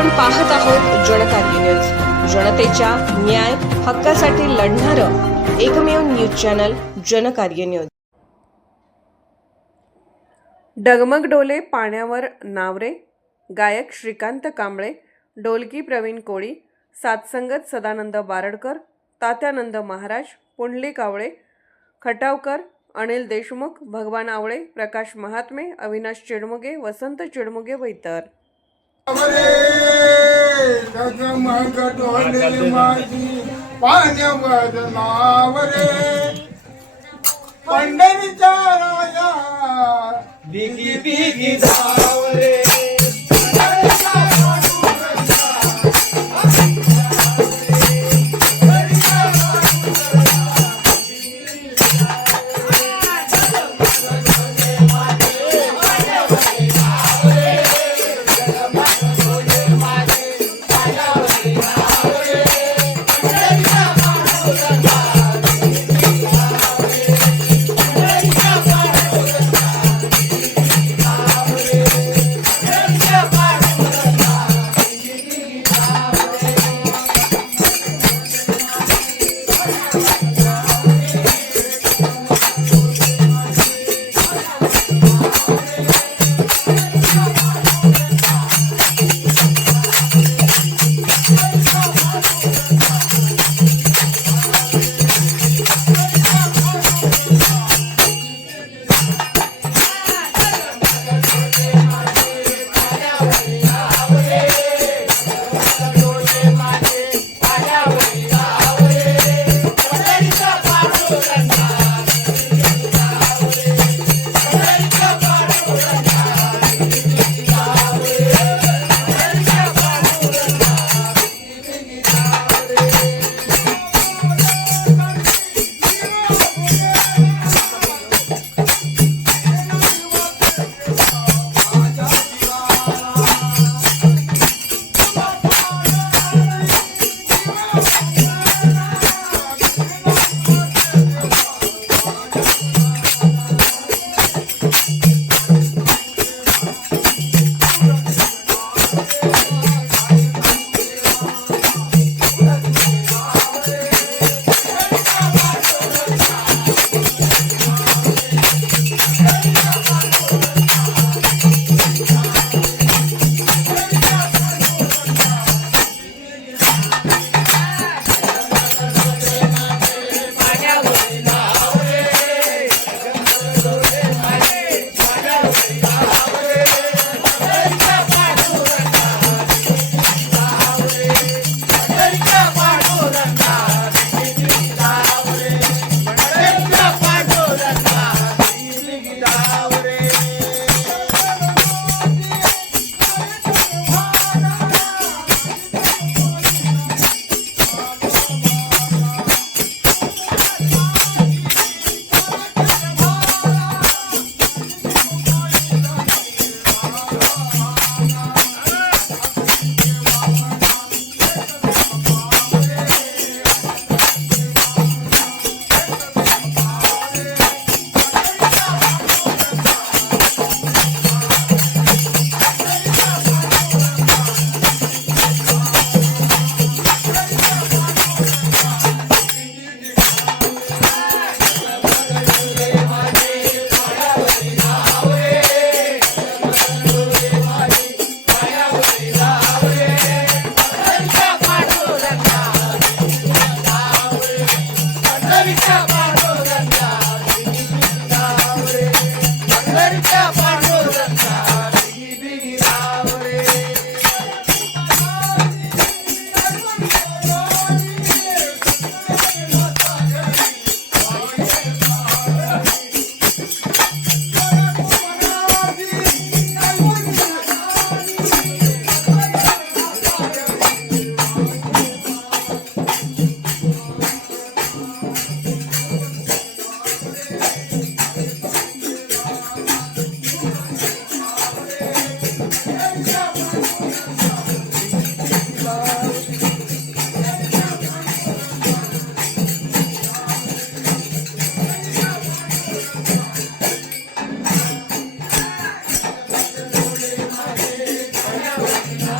आपण पाहत आहोत जनकार्य न्यूज, जनतेच्या न्याय हक्कासाठी लढणारं एकमेव न्यूज चॅनल जनकार्य न्यूज। डगमग डोले पाण्यावर नावरे, गायक श्रीकांत कांबळे, डोलकी प्रवीण कोळी, साथसंगत सदानंद बारडकर, तात्यानंद महाराज, पुंडलिक आवळे, खटावकर, अनिल देशमुख, भगवान आवळे, प्रकाश महात्मे, अविनाश चिडमुगे, वसंत चिडमुगे व इतर। डगमग डोले माझी पाण्यावर नावरे, पंढरीच्या राया बिगी बिगी जावरे।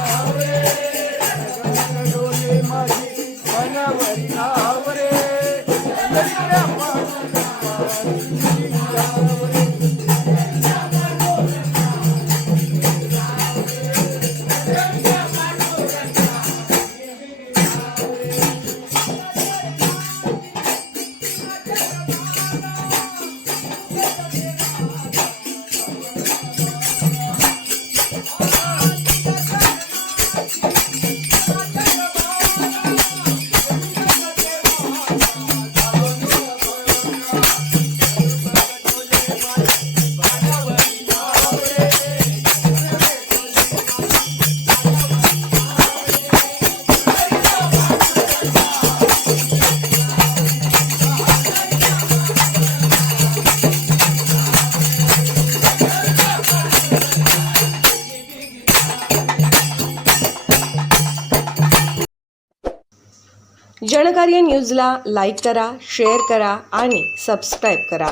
आवरे जनकार्य न्यूजला लाईक करा, शेअर करा आणि सबस्क्राईब करा.